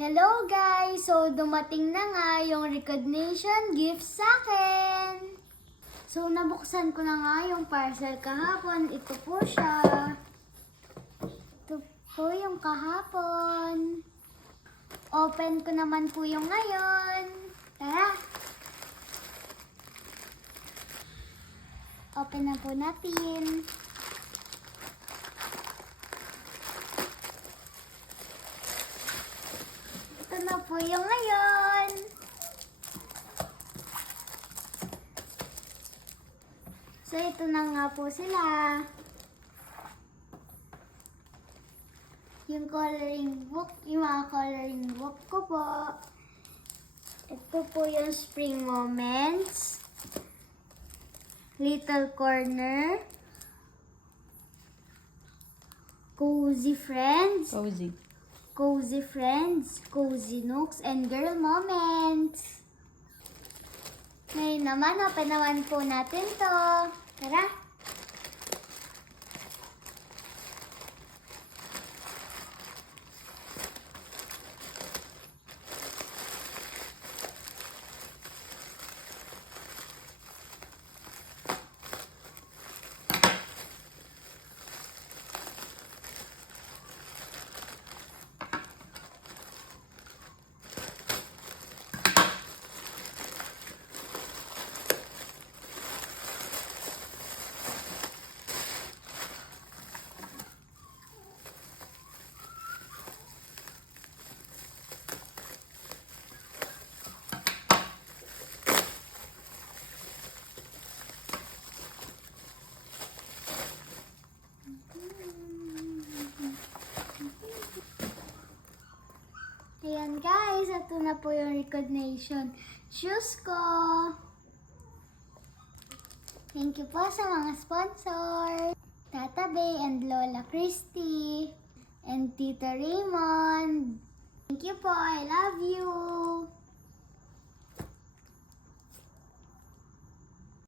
Hello guys! So dumating na nga yung recognition gift sa akin. So nabuksan ko na nga yung parcel kahapon. Ito po siya. Ito po yung kahapon. Open ko naman po yung ngayon. Tara! Open na po natin. Ito na po yung ngayon. So, ito na nga po sila. Yung coloring book, yung mga coloring book ko po. Ito po yung Spring Moments. Little Corner. Cozy Friends. Cozy Friends, Cozy Nooks, and Girl Moments. Ngayon naman, open naman po natin to. Tara! Ayan guys, ito na po yung recognition shoes ko. Thank you po sa mga sponsor. Tata Bay and Lola Christy and Tito Raymond. Thank you po, I love you.